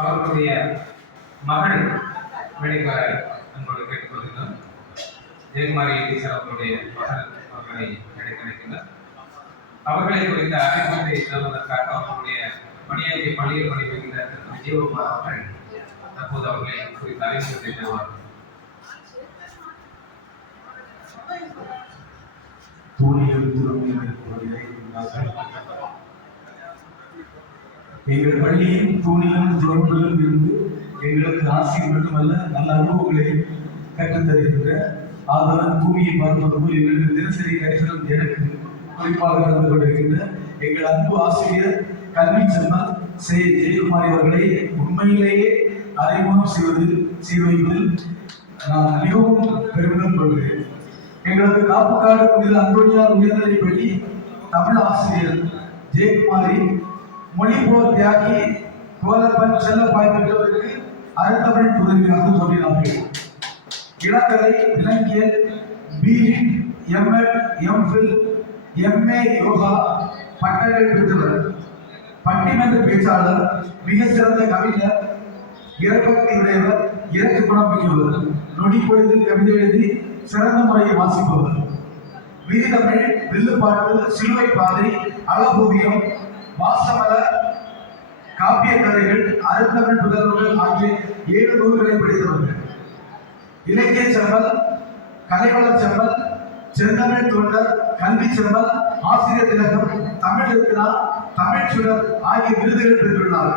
அவர்களுடைய மகள் வெளிவர அன்போடு கேட்டுக்கொள்கிறார் ஜெயக்குமாரி டீச்சர் அவர்களுடைய மகள் அவர்களை கிடைக்கிறார் அவர்களை குறித்த அறிமுகத்தை தருவதற்காக அவர்களுடைய பணியாற்றி பள்ளியில் பணிபுரிகின்ற திரு விஜயகுமார் அவர்கள் தற்போது அவர்களை குறித்த அறிமுகத்தை தருவார். தூணிகள் துறவிகள் இருக்கிறார்கள் எங்கள் பள்ளியின் தூணிலும் துறவுகளும் இருந்து எங்களுக்கு ஆசை மட்டுமல்ல நல்ல அனுபவங்களை கற்றுத்தருகின்ற ஆதாரம் ஆதரன் பூமியை பார்ப்பது போல் எங்களுக்கு தினசரி தரிசனம் எனக்கு குறிப்பாக கலந்து கொண்டிருக்கின்ற எங்கள் அன்பு ஆசிரியர் கல்வி சொன்னால் சே. ஜெயக்குமார் அவர்களை உண்மையிலேயே அறிமுகம் செய்வது செய்வதில் நான் மிகவும் பெருமிதம் கொள்கிறேன். எங்களது காப்புக்காடு புனித அந்தோனியார் உயர்நிலைப்பள்ளி தமிழ் ஆசிரியர் ஜெயக்குமாரி மொழிபோர் தியாகி கோலப்பன் செல்லப்பாய் பெற்றவருக்கு அருந்தமிழ் உதவியாக சொல்லினார்கள் இளங்கலை இலக்கியல் B Ed M Ed M Phil M A yoga பட்டங்கள் பெற்றவர். பட்டிமன்ற பேச்சாளர் மிக சிறந்த கவிஞர் இறக்கத்தை உடையவர் இறக்க குணம் மிக்கவர். நொடி பொழுதில் கவிதை எழுதி சிறந்த முறையை வாசிப்பவர். விரிதமிழ் வில்லுப்பாட்டு சிலுவை பாதை அழகோவியம் வாசமல காப்பிய கதைகள் அருந்தமிழ் புதல்வர்கள் ஆகிய ஏழு நூல்களை படித்தவர்கள். இலக்கிய செம்மல் கலைவள செம்மல் செந்தமிழ் தொண்டர் கல்வி செம்மல் ஆசிரியர் திலகம் தமிழ் இருக்கிறார் தமிழ் சுடர் ஆகிய விருதுகள் பெற்றுள்ளார்.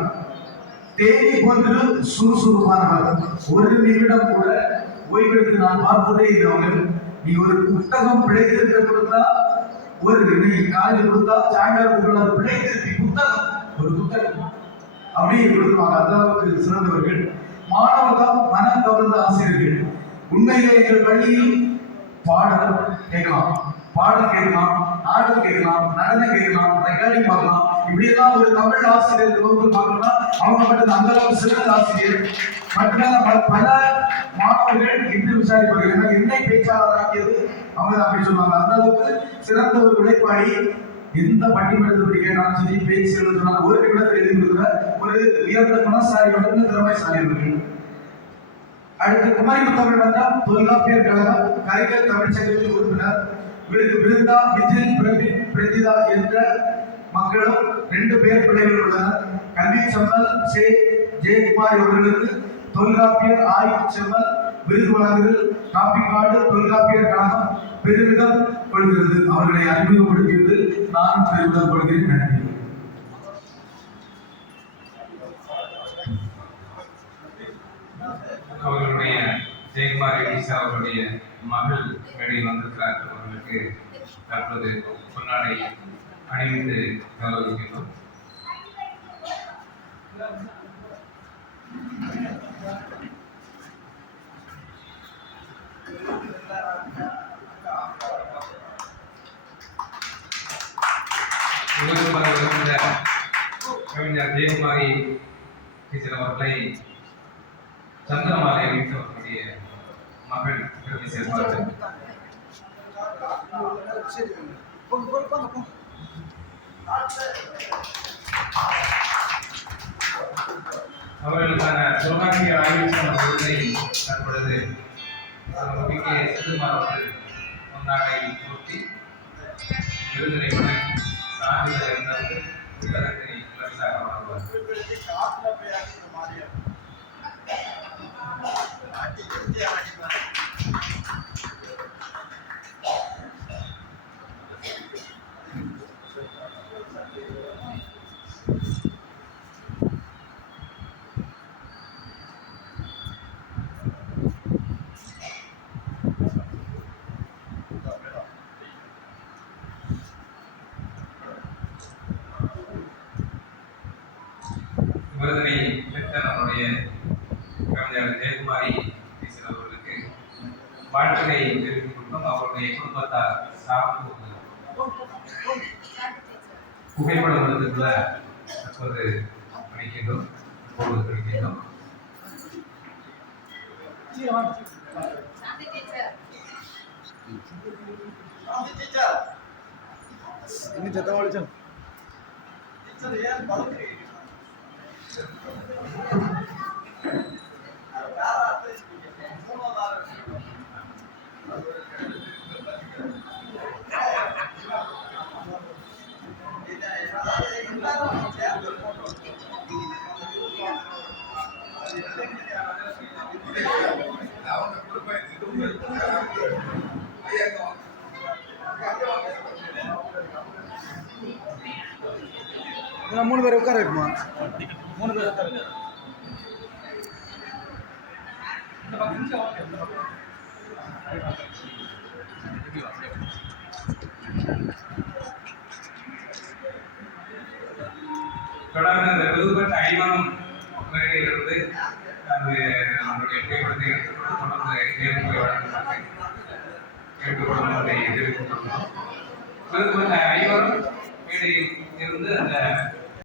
தேனி போன்று சுறுசுறுப்பானவர். ஒரு நிமிடம் கூட ஓய்வெடுத்து நான் பார்த்ததே இல்லை அவர்கள் நீ ஒரு புத்தகம் பிழைத்திருக்க கொடுத்தா ஒரு நீ காலையில் கொடுத்தா சாயங்காலத்துக்குள்ள அது பிழைத்திருப்பி புத்தகம் ஒரு புத்தகம். அப்படியே கொடுத்துருவாங்க அந்த அளவுக்கு சிறந்தவர்கள். மாணவர்கள் மனம் கவர்ந்த ஆசிரியர்கள். உண்மையிலே எங்கள் பள்ளியில் பாடல் கேட்கலாம். பாடல் கேட்கலாம் ஆடல் கேட்கலாம் நடனம் கேட்கலாம் ரெக்கார்டிங் பார்க்கலாம் இப்படியெல்லாம் ஒரு தமிழ் ஆசிரியர் வகுப்பு பார்க்கணும்னா அவங்க மட்டும் அந்த அளவுக்கு சிறந்த ஆசிரியர். மட்டுமல்ல பல- பல மாணவர்கள் இன்று விசாரிப்பார்கள். எனக்கு என்னை பேச்சாளர் அவங்க தான் அப்படி சொல்லுவாங்க. அந்த அளவுக்கு சிறந்த ஒரு உழைப்பாளி எந்த பட்டிமன்றத்தை பற்றி கேட்டாலும் சரி பேச்சு எழுதுனாலும் ஒரு நிமிடத்தில் எழுதி கொடுக்குற ஒரு உயர்ந்த குணசாலி மட்டும் திறமைசாலி அவர்கள் அடுத்து குமாரி தமிழ் வந்தால் தொல்காப்பியர் கழகம் கலைஞர் தமிழ் சங்கத்தில் உறுப்பினர் இவருக்கு விருந்தா விஜய் பிரபி பிரதிதா என்ற மக்களும் ரெண்டு பேர் பிள்ளைகள் உள்ளனர். கல்வி செம்மல் சே ஜெயக்குமார் அவர்களுக்கு தொல்காப்பியர் ஆய்வு செம்மல் விருது வழங்குதல் காப்பிக்காடு தொல்காப்பியர் கழகம் பெருமிதம் கொள்கிறது. அவர்களை அறிமுகப்படுத்தியது நான் பெருமிதம் கொள்கிறேன். நன்றி. அவர்களுடைய ஜெயக்குமார் ரெட்டிஸ் அவர்களுடைய மகள் மேடையில் வந்திருக்கிறார். அவர்களுக்கு தற்போது பொன்னாடை அணிவித்து கௌரவிக்கின்றோம். you. இருந்த கவிஞர் ஜெயக்குமாரி டீச்சர் அவர்களை சந்திரமாலை அணிவித்து அவர்களுடைய மகள் பெருமை சேர்ப்பார்கள் அவர்களுக்கான தொல்காப்பிய ஆய்வு சொன்ன பொருளை தற்பொழுது மிக சிறுமார் அவர்கள் முன்னாடை ஊற்றி விருதினை வழங்கி சான்றிதழ் இருந்தார்கள் புத்தகத்தினை பரிசாக வழங்குவார் விருதினை பெற்ற நம்முடைய கவிஞர் ஜெயகுமாரி பேசுகிற வாழ்க்கையை வாழ்த்துக்களை தெரிவித்துக் கொண்டும். அவருடைய குடும்பத்தார் சாப்பு புகைப்படம் விருதுக்குள்ள தற்போது படிக்கின்றோம். இப்போது படிக்கின்றோம். இன்னும் சத்தம் அடிச்சோம் ஏன் பழக்கிறீங்க Thank you. மூணு பேர் உட்கார இருக்குமா மூணு பேர் உட்கார தொடர்ந்து அந்த விருதுபெற்ற ஐவரும் இருந்து அது நம்மளுடைய புகைப்படத்தை எடுத்துக்கொண்டு தொடர்ந்து வழங்குவதை ஐவரும் மேடையில் இருந்து அந்த